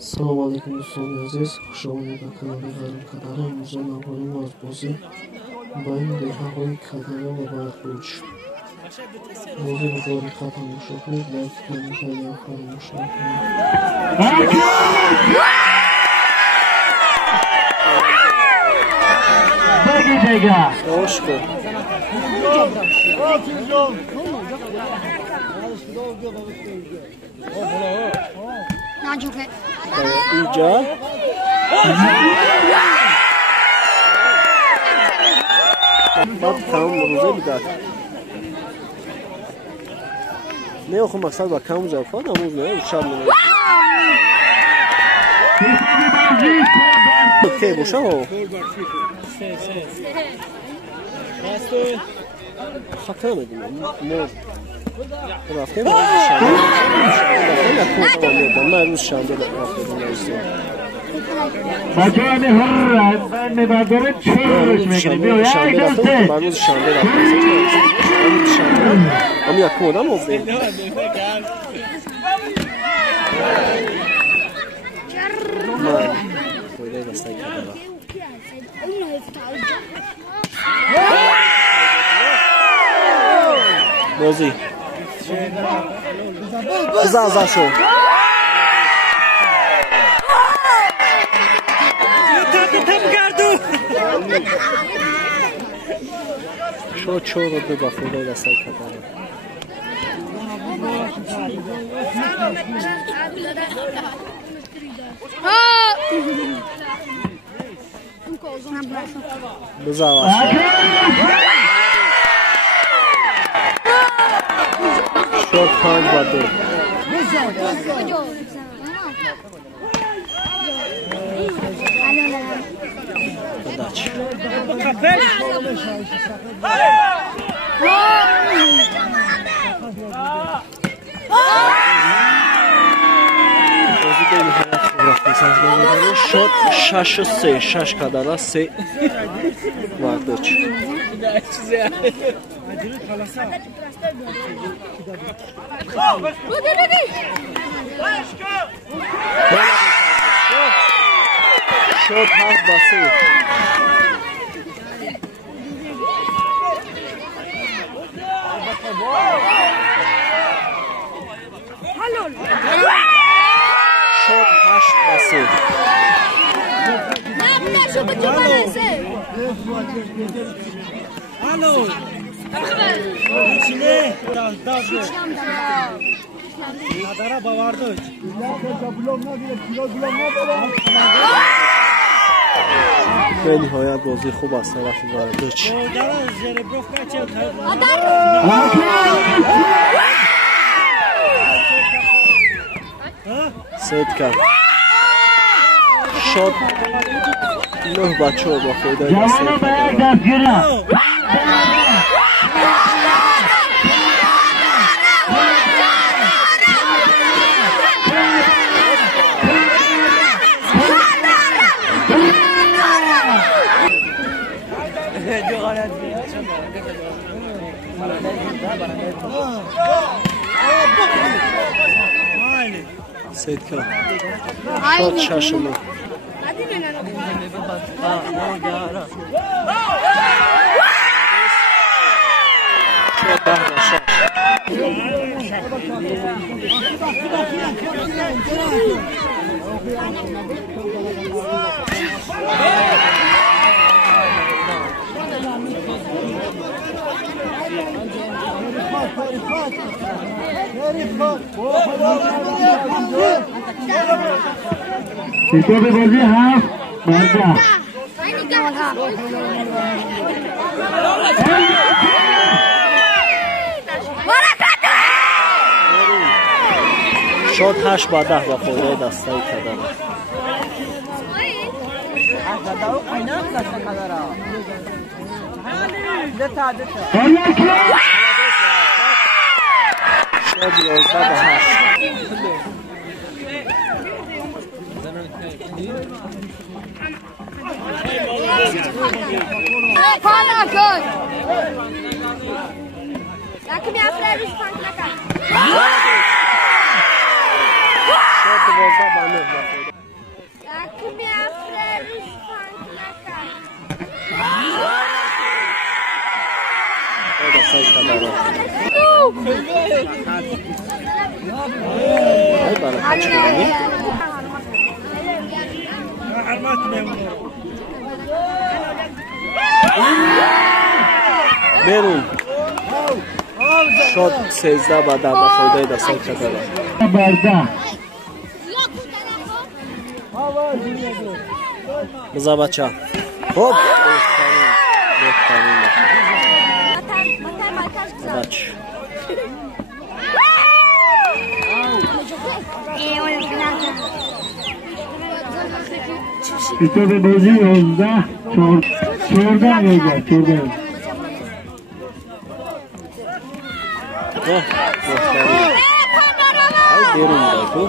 Assalomu alaykum do'stlar aziz, xush omadinglar به کانال غرم کدره. امروز نماییم از بازی بایم دههای کدره و برخوش بازی رو داری فراموش کنید، لایک کنید، ویدیو فراموش نکنید. خوش کن اینجا بعد تمام روزه بیداد نه خب مقصد با کم جفاد امروز نه شب نه اوکی باشه ها خطر نمیدونم رفتیم من روز شنبه رفتیم مجانی هر من نبرداره چرش میکنیم من روز شنبه رفتیم اما یک کودم افتیم من خویده دسته کدره بازی زازا شو شو چو رو به بخوره دسته کدره بزاوش شد پنج و دو بداچ شد 6 و 3 6 کدره 3 بداچ شد 7 و 3 شد 8 و 3 الو چیه داز نداره باوردوش به نهایت بازی خوب است طرف وردوچ سید کرد شد 9 بچه با خیده دسته سید کرد شد 6 و 9 کتاب بازی 7 12 شد 8 با 10 با خوره دسته کدره شد 11 با 8 Fala, Jorge! Dá que minha frente espanta na cara. برون شد 13 بعد با فایده دست کردن برده بزا بچه خب بهترین بچه کتاب بازی 11 14 میگه 14 برون تو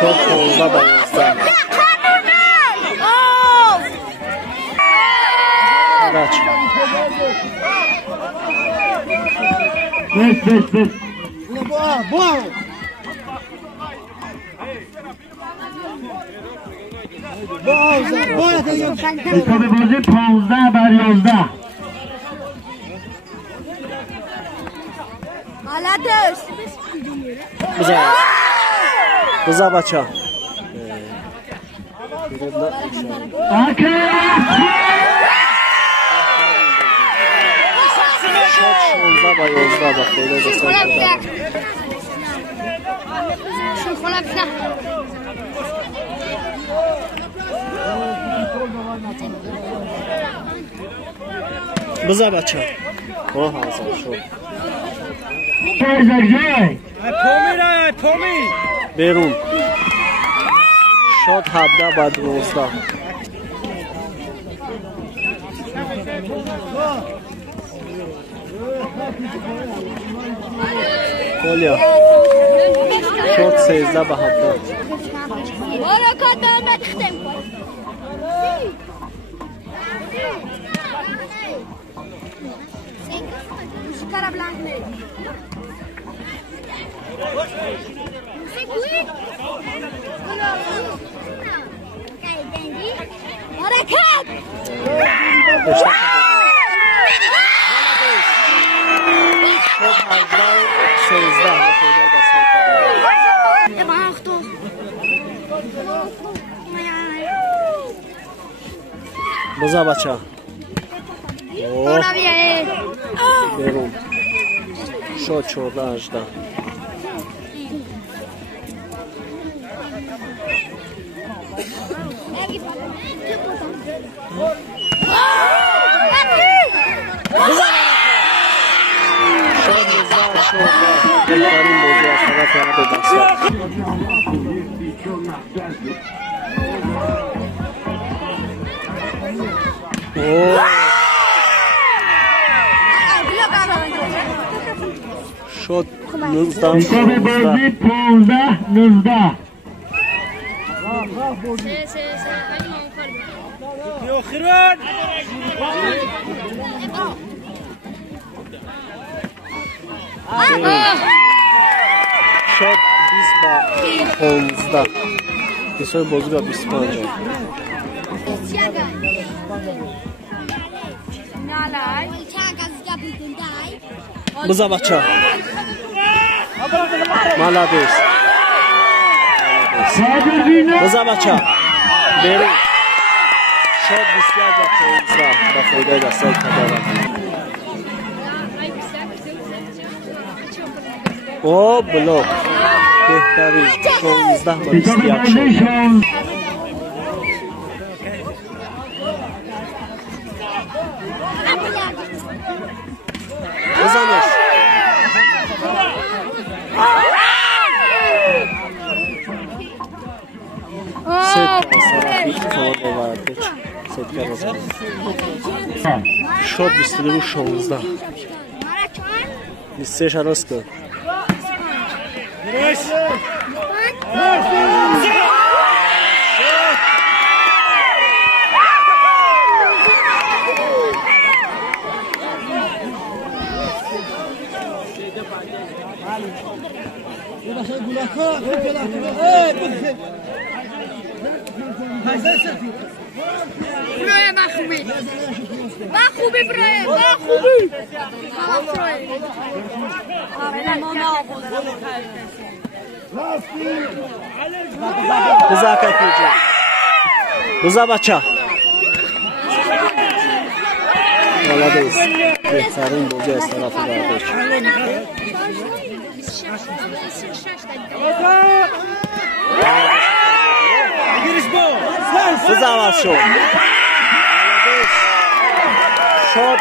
شد 15 با 11 بچه بس کتاب بازی 15 بر 11 بزا بچه شد 16 با 11 با خیلی دست بزا بچه اوه حاضر شد برون شد 17 بعد 19 کولیا شد 13 به 17 بزا بچه برون شد 14 18 بهترین بازی از طرف هر دو دسته شد 19 کتاب بازی 15 19 شد 20 با 15 بسیار بازی با 25 بزا بچه مالادیس بزا بچه برون شد 21 با 15 با فایده دسته کدارم او بلوک بهترین 16 با 21 شد بزنش ست صرفی ایتاده و بچ ست کرده شد 22 16 23 شراس کن برای مخوبی مخوبی برای مخوبی نزاکت می‌جا رضا بچه молодец بهترین بازی از طرف برداشت رضا عوض شد شد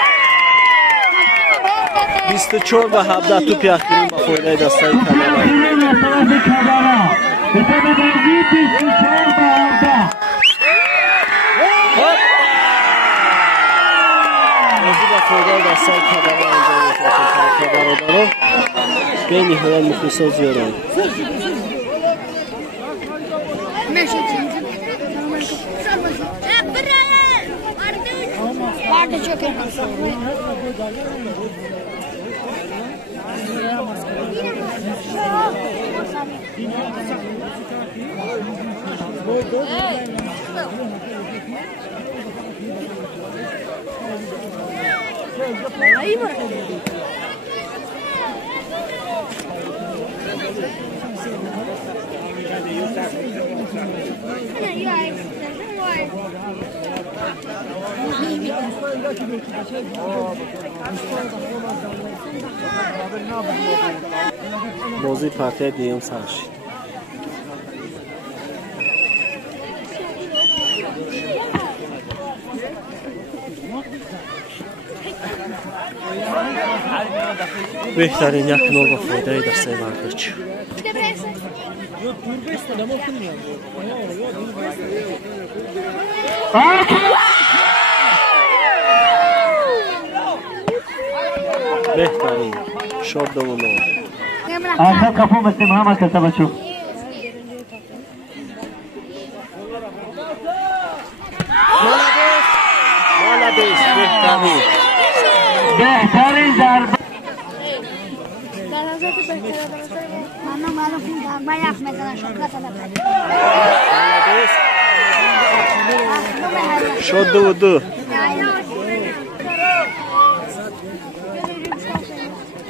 24 و 17 توپ یخگیرون با فایده دستای کلمه خدا دستای کبرا انجام میشه برادران به نهایت مخلصا زیادن بازی پرته دیم سرشید بهترین یک نور با فایده دسته برداشت بهترین شاد دوم آخر کفو مثل محمد کرده بچو مالدیس بهترین ضربه شد دو دو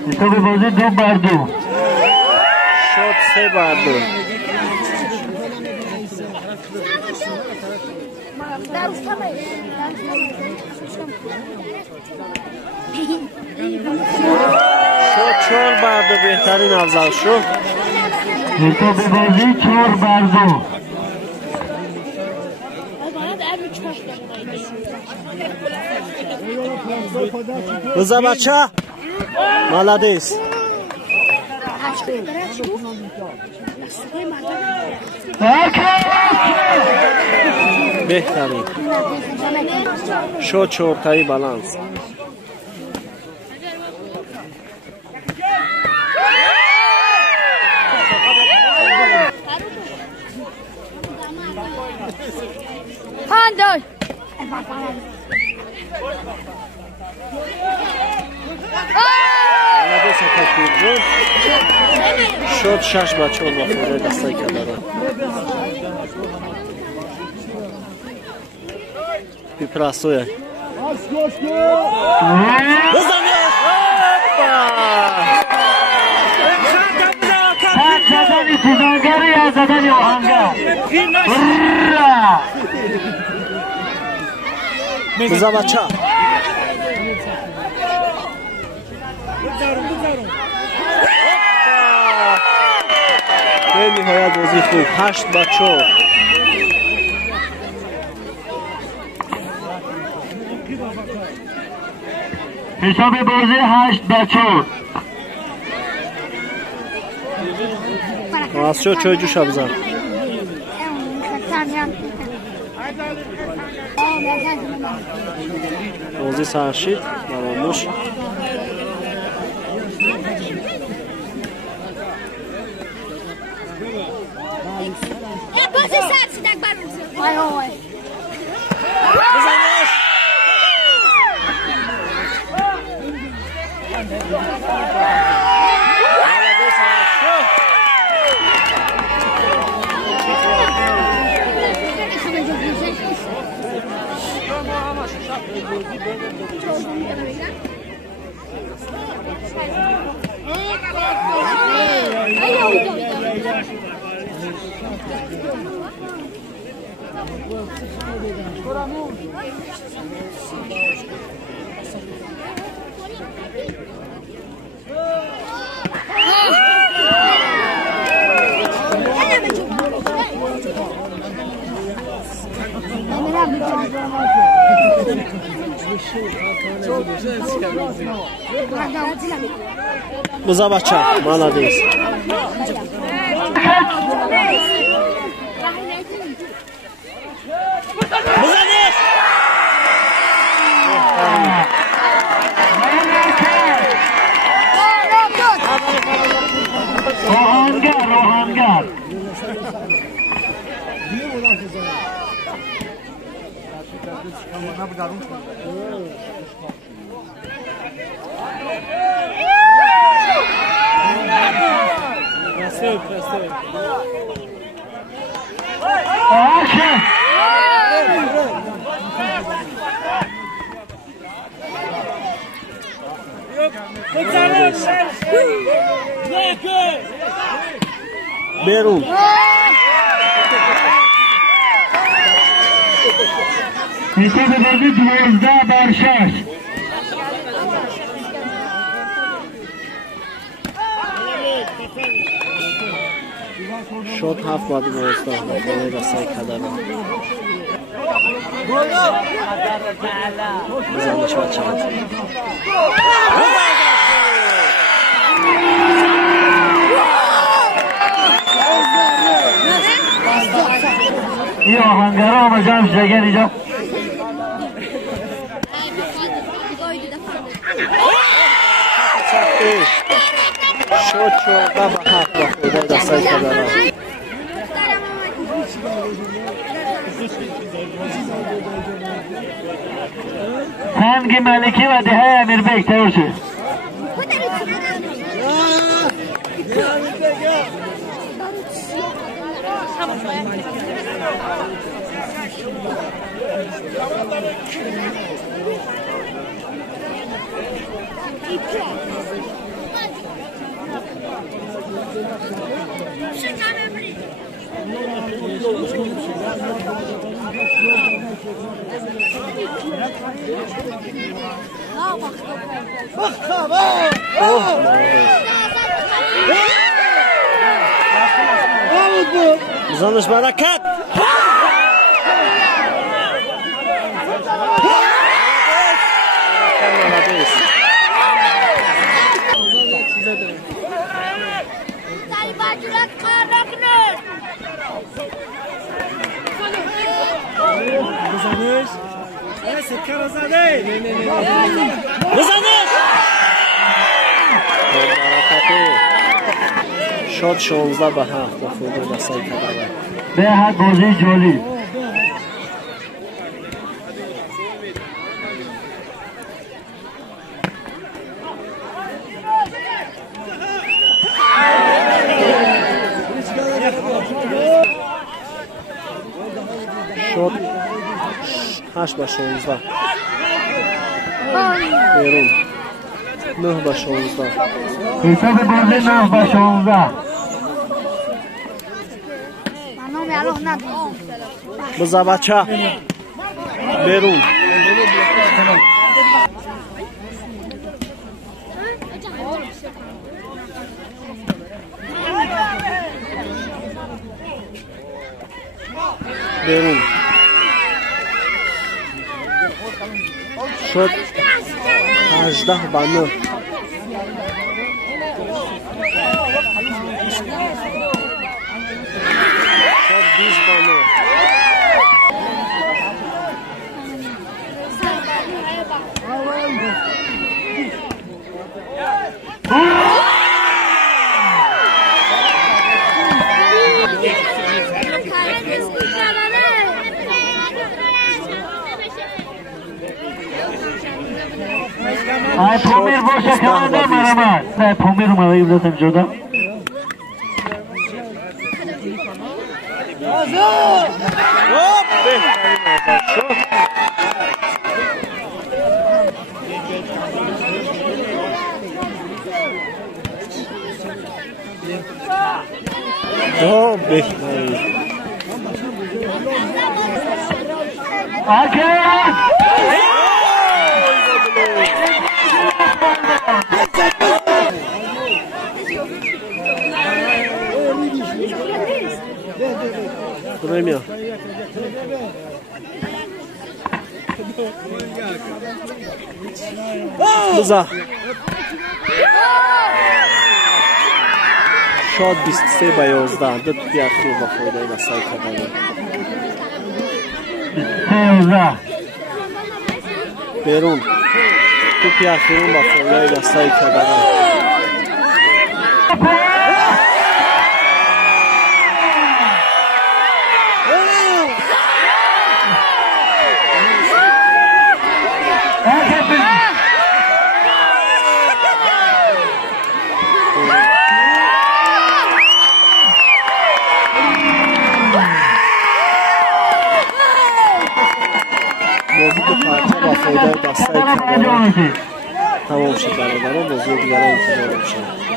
حساب بازی 2 بر 2 شد 3 بر 2 شد 4 بر 2 بهترین افضل شد حساب بازی 4 بر 2 رضا بچه مالدیس بهترین شد 4 تایی بالانس پاندای مالدیس تکیب شد 6 با 4 با فوره دستای کبران پیپراسوی بزنید زدنی سوزانگری یا زدنی آهنگر رضا بچه به نهایت بازی خوب 8 با 4 حساب بازی 8 با 4 از شد چای جوش بزن بازی سرشید مراموش بازی سرشید اکبر بزنش Muzabacha, молодец. Молодец! Rohangar. Action. Беру. Hesap edildi 12-5. Shot 7 va 12. Qo'yda say kadar. Bizani shot chiqadi. Iyo hangara olacağım size geleceğim. Shot cho'g'da va haq va qo'yda say kadar. Hangi Maliki ve Dihaya Emirbek Tevrsi. Bizanish barakat. Bizanish. Sekkarazade. Bizanish. Shot 16 va 7 va qo'yda say kadar. Behad bozi joli. Shot 8 va 16. Berum. 9 va 16. Hesap edildi 9-5. Muzabacha. Berum. Berum. Shot 18 va 9. Shot 20 va 9. Ay Pomir boşa kaldı merhaba. Ay Pomir umarı ibretim joda. Hop! Shot. Oh, behtarin. Hakem! Premio. Buza. Shot 23-11. Dud piaxi ba foyda ila say kardani. 13. Berun. Tu piaxi ba foyda ila say kardani. تمام شد برادران بازی دیگر انتظار باشید.